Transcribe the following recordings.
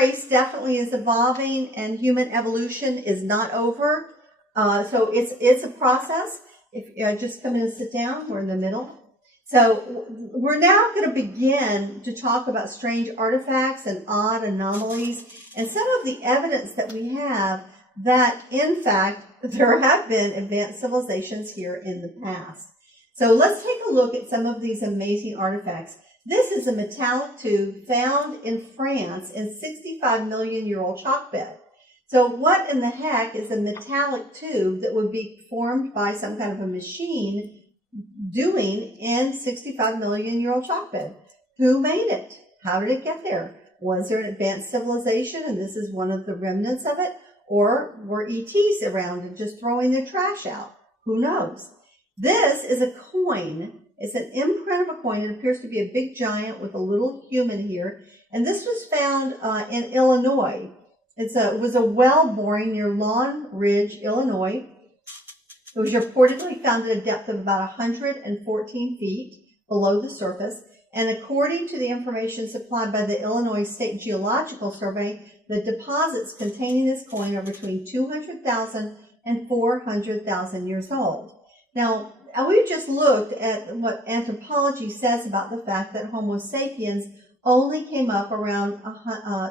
race definitely is evolving, and human evolution is not over. So it's a process. If just come in and sit down, we're in the middle. So we're now going to begin to talk about strange artifacts and odd anomalies and some of the evidence that we have that, in fact, there have been advanced civilizations here in the past. So let's take a look at some of these amazing artifacts. This is a metallic tube found in France in 65 million year old chalk bed. So what in the heck is a metallic tube that would be formed by some kind of a machine doing in 65 million year old chalk bed? Who made it? How did it get there? Was there an advanced civilization and this is one of the remnants of it? Or were ETs around and just throwing their trash out? Who knows? This is a coin. It's an imprint of a coin. It appears to be a big giant with a little human here. And this was found in Illinois. It was a well boring near Lawn Ridge, Illinois. It was reportedly found at a depth of about 114 feet below the surface. And according to the information supplied by the Illinois State Geological Survey, the deposits containing this coin are between 200,000 and 400,000 years old. Now, we've just looked at what anthropology says about the fact that Homo sapiens only came up around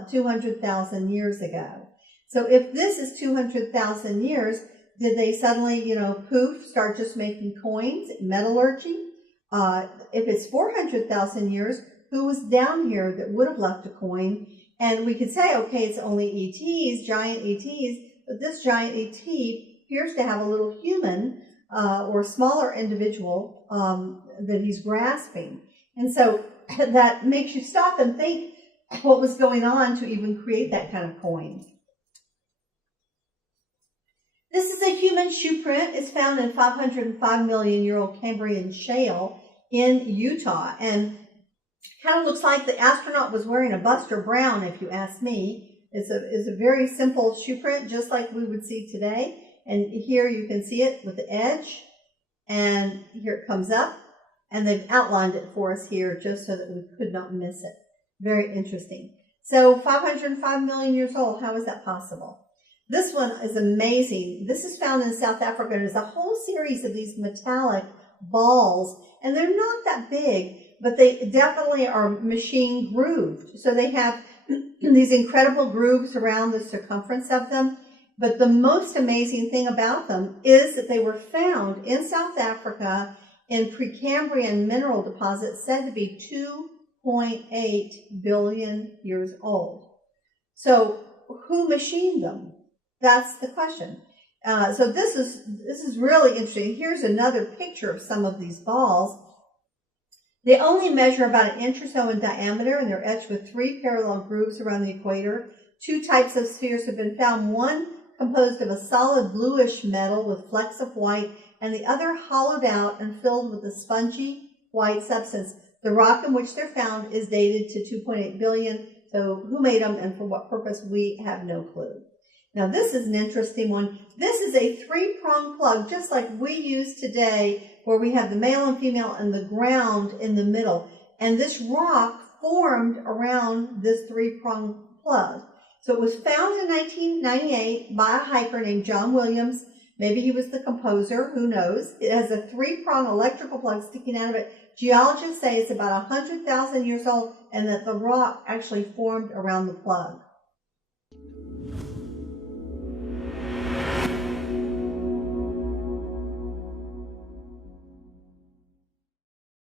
200,000 years ago. So if this is 200,000 years, did they suddenly, poof, start just making coins, metallurgy? If it's 400,000 years, who was down here that would have left a coin? And we could say, okay, it's only ETs, giant ETs, but this giant ET appears to have a little human or smaller individual that he's grasping. And so that makes you stop and think what was going on to even create that kind of coin. This is a human shoe print. It's found in 505 million year old Cambrian shale in Utah. And kind of looks like the astronaut was wearing a Buster Brown, if you ask me. It's a very simple shoe print, just like we would see today. And here you can see it with the edge. And here it comes up. And they've outlined it for us here just so that we could not miss it. Very interesting. So 505 million years old, how is that possible? This one is amazing. This is found in South Africa. There's a whole series of these metallic balls, and they're not that big, but they definitely are machine grooved. So they have these incredible grooves around the circumference of them. But the most amazing thing about them is that they were found in South Africa in Precambrian mineral deposits said to be 2.8 billion years old. So who machined them? That's the question. So this is really interesting. Here's another picture of some of these balls. They only measure about 1 inch or so in diameter, and they're etched with 3 parallel grooves around the equator. 2 types of spheres have been found, one composed of a solid bluish metal with flecks of white, and the other hollowed out and filled with a spongy white substance. The rock in which they're found is dated to 2.8 billion, so who made them and for what purpose, we have no clue. Now, this is an interesting one. This is a 3-prong plug, just like we use today, where we have the male and female and the ground in the middle. And this rock formed around this 3-prong plug. So it was found in 1998 by a hiker named John Williams. Maybe he was the composer, who knows. It has a 3-prong electrical plug sticking out of it. Geologists say it's about 100,000 years old and that the rock actually formed around the plug.